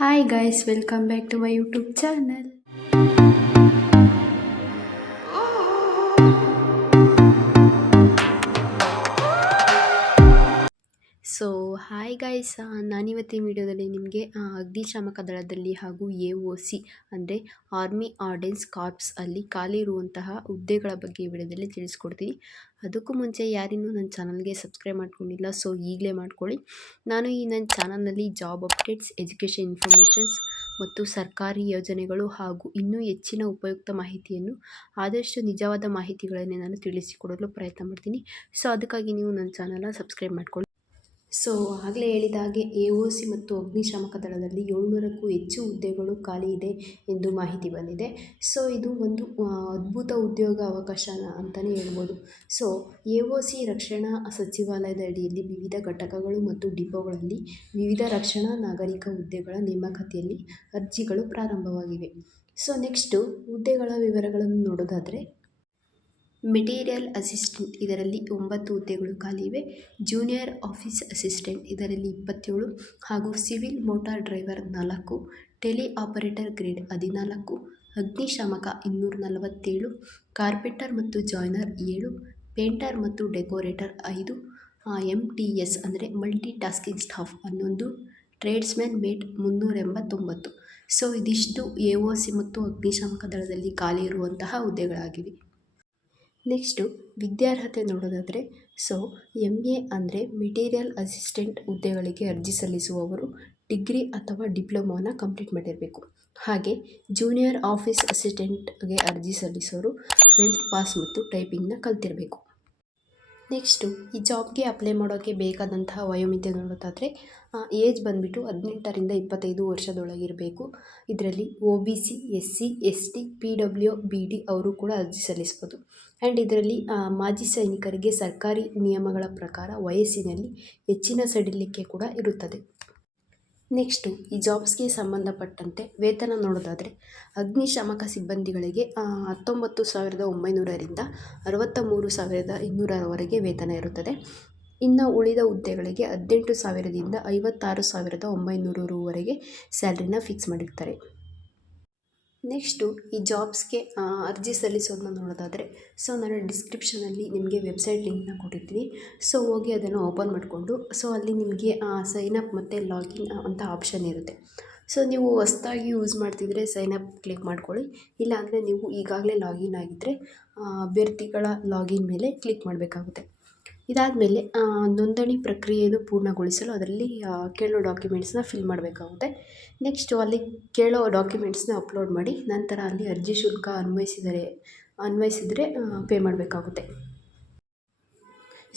Hi guys, welcome back to my YouTube channel. So hi guys, ನಾನಿವತ್ತಿನ ವಿಡಿಯೋದಲ್ಲಿ ನಿಮಗೆ ಅಗ್ನಿಶಾಮಕ ದಳದಲ್ಲಿ ಹಾಗೂ AOC ಅಂದರೆ ಆರ್ಮಿ ಆರ್ಡಿನೆನ್ಸ್ ಕಾರ್ಪ್ಸ್ ಅಲ್ಲಿ ಖಾಲಿ ಇರುವಂತಹ ಹುದ್ದೆಗಳ ಬಗ್ಗೆ ಈ ವಿಡಿಯೋದಲ್ಲಿ ತಿಳಿಸ್ಕೊಡ್ತೀನಿ. ಅದಕ್ಕೂ ಮುಂಚೆ ಯಾರಿನ್ನೂ ನನ್ನ ಚಾನಲ್ಗೆ ಸಬ್ಸ್ಕ್ರೈಬ್ ಮಾಡ್ಕೊಂಡಿಲ್ಲ, ಸೊ ಈಗಲೇ ಮಾಡ್ಕೊಳ್ಳಿ. ನಾನು ಈ ನನ್ನ ಚಾನಲ್ನಲ್ಲಿ ಜಾಬ್ ಅಪ್ಡೇಟ್ಸ್, ಎಜುಕೇಷನ್ ಇನ್ಫಾರ್ಮೇಷನ್ಸ್ ಮತ್ತು ಸರ್ಕಾರಿ ಯೋಜನೆಗಳು ಹಾಗೂ ಇನ್ನೂ ಹೆಚ್ಚಿನ ಉಪಯುಕ್ತ ಮಾಹಿತಿಯನ್ನು, ಆದಷ್ಟು ನಿಜವಾದ ಮಾಹಿತಿಗಳನ್ನೇ ನಾನು ತಿಳಿಸಿಕೊಡಲು ಪ್ರಯತ್ನ ಮಾಡ್ತೀನಿ. ಸೊ ಅದಕ್ಕಾಗಿ ನೀವು ನನ್ನ ಚಾನಲ್ನ ಸಬ್ಸ್ಕ್ರೈಬ್ ಮಾಡ್ಕೊಳ್ಳಿ. ಸೊ ಆಗಲೇ ಹೇಳಿದ ಹಾಗೆ AOC ಮತ್ತು ಅಗ್ನಿಶಾಮಕ ದಳದಲ್ಲಿ 700ಕ್ಕೂ ಹೆಚ್ಚು ಹುದ್ದೆಗಳು ಖಾಲಿ ಇದೆ ಎಂದು ಮಾಹಿತಿ ಬಂದಿದೆ. ಸೊ ಇದು ಒಂದು ಅದ್ಭುತ ಉದ್ಯೋಗ ಅವಕಾಶ ಅಂತಲೇ ಹೇಳ್ಬೋದು. ಸೊ AOC ರಕ್ಷಣಾ ಸಚಿವಾಲಯದ ಅಡಿಯಲ್ಲಿ ವಿವಿಧ ಘಟಕಗಳು ಮತ್ತು ಡಿಪೋಗಳಲ್ಲಿ ವಿವಿಧ ರಕ್ಷಣಾ ನಾಗರಿಕ ಹುದ್ದೆಗಳ ನೇಮಕಾತಿಯಲ್ಲಿ ಅರ್ಜಿಗಳು ಪ್ರಾರಂಭವಾಗಿವೆ. ಸೊ ನೆಕ್ಸ್ಟು ಹುದ್ದೆಗಳ ವಿವರಗಳನ್ನು ನೋಡೋದಾದರೆ, ಮೆಟೀರಿಯಲ್ ಅಸಿಸ್ಟೆಂಟ್ ಇದರಲ್ಲಿ 9 ಹುದ್ದೆಗಳು ಖಾಲಿ ಇವೆ. ಜೂನಿಯರ್ ಆಫೀಸ್ ಅಸಿಸ್ಟೆಂಟ್ ಇದರಲ್ಲಿ 27 ಹಾಗೂ civil motor driver 4, tele operator grade 14, ಅಗ್ನಿಶಾಮಕ 247, ಕಾರ್ಪೆಂಟರ್ ಮತ್ತು ಜಾಯ್ನರ್ 7, ಪೇಂಟರ್ ಮತ್ತು ಡೆಕೋರೇಟರ್ 5, MTS ಅಂದರೆ multi tasking staff 11, tradesman mate 389. So ಇದಿಷ್ಟು AOC ಮತ್ತು ಅಗ್ನಿಶಾಮಕ ದಳದಲ್ಲಿ ಖಾಲಿ ಇರುವಂತಹ ಹುದ್ದೆಗಳಾಗಿವೆ. ನೆಕ್ಸ್ಟು ವಿದ್ಯಾರ್ಹತೆ ನೋಡೋದಾದರೆ, ಸೊ MA ಅಂದರೆ ಮೆಟೀರಿಯಲ್ ಅಸಿಸ್ಟೆಂಟ್ ಹುದ್ದೆಗಳಿಗೆ ಅರ್ಜಿ ಸಲ್ಲಿಸುವವರು ಡಿಗ್ರಿ ಅಥವಾ ಡಿಪ್ಲೊಮಾನ ಕಂಪ್ಲೀಟ್ ಮಾಡಿರಬೇಕು. ಹಾಗೆ ಜೂನಿಯರ್ ಆಫೀಸ್ ಅಸಿಸ್ಟೆಂಟ್ಗೆ ಅರ್ಜಿ ಸಲ್ಲಿಸೋರು 12th ಪಾಸ್ ಮತ್ತು ಟೈಪಿಂಗ್ನ ಕಲ್ತಿರಬೇಕು. ನೆಕ್ಸ್ಟು ಈ ಜಾಬ್ಗೆ ಅಪ್ಲೈ ಮಾಡೋಕ್ಕೆ ಬೇಕಾದಂತಹ ವಯೋಮಿತಿ ನೋಡೋದಾದರೆ, ಏಜ್ ಬಂದುಬಿಟ್ಟು 18ರಿಂದ 25 ವರ್ಷದೊಳಗಿರಬೇಕು. ಇದರಲ್ಲಿ OBC, SC, ST, PW, BD ಅವರು ಕೂಡ ಅರ್ಜಿ ಸಲ್ಲಿಸ್ಬೋದು. ಆ್ಯಂಡ್ ಇದರಲ್ಲಿ ಮಾಜಿ ಸೈನಿಕರಿಗೆ ಸರ್ಕಾರಿ ನಿಯಮಗಳ ಪ್ರಕಾರ ವಯಸ್ಸಿನಲ್ಲಿ ಹೆಚ್ಚಿನ ಸಡಿಲಿಕೆ ಕೂಡ ಇರುತ್ತದೆ. ನೆಕ್ಸ್ಟು ಈ ಜಾಬ್ಸ್ಗೆ ಸಂಬಂಧಪಟ್ಟಂತೆ ವೇತನ ನೋಡೋದಾದರೆ, ಅಗ್ನಿಶಾಮಕ ಸಿಬ್ಬಂದಿಗಳಿಗೆ 19,900ರಿಂದ 63,200ರವರೆಗೆ ವೇತನ ಇರುತ್ತದೆ. ಇನ್ನು ಉಳಿದ ಹುದ್ದೆಗಳಿಗೆ 18,000ದಿಂದ 56,900 ಸ್ಯಾಲ್ರಿನ ಫಿಕ್ಸ್ ಮಾಡಿರ್ತಾರೆ. ನೆಕ್ಸ್ಟು ಈ ಜಾಬ್ಸ್ಗೆ ಅರ್ಜಿ ಸಲ್ಲಿಸೋದನ್ನ ನೋಡೋದಾದರೆ, ಸೊ ನಾನು ಡಿಸ್ಕ್ರಿಪ್ಷನಲ್ಲಿ ನಿಮಗೆ ವೆಬ್ಸೈಟ್ ಲಿಂಕ್ನ ಕೊಟ್ಟಿರ್ತೀನಿ. ಸೊ ಹೋಗಿ ಅದನ್ನು ಓಪನ್ ಮಾಡಿಕೊಂಡು, ಸೊ ಅಲ್ಲಿ ನಿಮಗೆ ಸೈನಪ್ ಮತ್ತು ಲಾಗಿನ್ ಅಂತ ಆಪ್ಷನ್ ಇರುತ್ತೆ. ಸೊ ನೀವು ಹೊಸ್ದಾಗಿ ಯೂಸ್ ಮಾಡ್ತಿದ್ರೆ ಸೈನಪ್ ಕ್ಲಿಕ್ ಮಾಡ್ಕೊಳ್ಳಿ. ಇಲ್ಲಾಂದರೆ ನೀವು ಈಗಾಗಲೇ ಲಾಗಿನ್ ಆಗಿದ್ದರೆ ಅಭ್ಯರ್ಥಿಗಳ ಲಾಗಿನ್ ಮೇಲೆ ಕ್ಲಿಕ್ ಮಾಡಬೇಕಾಗುತ್ತೆ. ಇದಾದಮೇಲೆ ನೋಂದಣಿ ಪ್ರಕ್ರಿಯೆಯನ್ನು ಪೂರ್ಣಗೊಳಿಸಲು ಅದರಲ್ಲಿ ಕೇಳೋ ಡಾಕ್ಯುಮೆಂಟ್ಸ್ನ ಫಿಲ್ ಮಾಡಬೇಕಾಗುತ್ತೆ. ನೆಕ್ಸ್ಟು ಅಲ್ಲಿ ಕೇಳೋ ಡಾಕ್ಯುಮೆಂಟ್ಸ್ನ ಅಪ್ಲೋಡ್ ಮಾಡಿ ನಂತರ ಅಲ್ಲಿ ಅರ್ಜಿ ಶುಲ್ಕ ಅನ್ವಯಿಸಿದರೆ ಪೇ ಮಾಡಬೇಕಾಗುತ್ತೆ.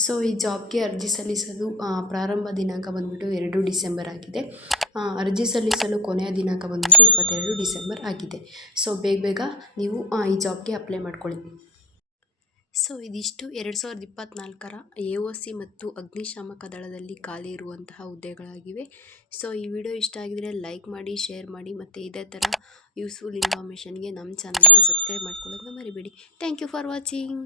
ಸೊ ಈ ಜಾಬ್ಗೆ ಅರ್ಜಿ ಸಲ್ಲಿಸಲು ಪ್ರಾರಂಭ ದಿನಾಂಕ ಬಂದುಬಿಟ್ಟು 2 ಡಿಸೆಂಬರ್ ಆಗಿದೆ. ಅರ್ಜಿ ಸಲ್ಲಿಸಲು ಕೊನೆಯ ದಿನಾಂಕ ಬಂದುಬಿಟ್ಟು 22 ಡಿಸೆಂಬರ್ ಆಗಿದೆ. ಸೊ ಬೇಗ ನೀವು ಈ ಜಾಬ್ಗೆ ಅಪ್ಲೈ ಮಾಡ್ಕೊಳ್ಳಿ. ಸೊ ಇದಿಷ್ಟು 2024ರ AOC ಮತ್ತು ಅಗ್ನಿಶಾಮಕ ದಳದಲ್ಲಿ ಖಾಲಿ ಇರುವಂತಹ ಹುದ್ದೆಗಳಾಗಿವೆ. ಸೊ ಈ ವಿಡಿಯೋ ಇಷ್ಟ ಆಗಿದರೆ ಲೈಕ್ ಮಾಡಿ, ಶೇರ್ ಮಾಡಿ ಮತ್ತು ಇದೇ ಥರ ಯೂಸ್ಫುಲ್ ಇನ್ಫಾರ್ಮೇಷನ್ಗೆ ನಮ್ಮ ಚಾನಲ್ನ ಸಬ್ಸ್ಕ್ರೈಬ್ ಮಾಡ್ಕೊಳ್ಳೋದನ್ನ ಮರಿಬೇಡಿ. Thank you for watching.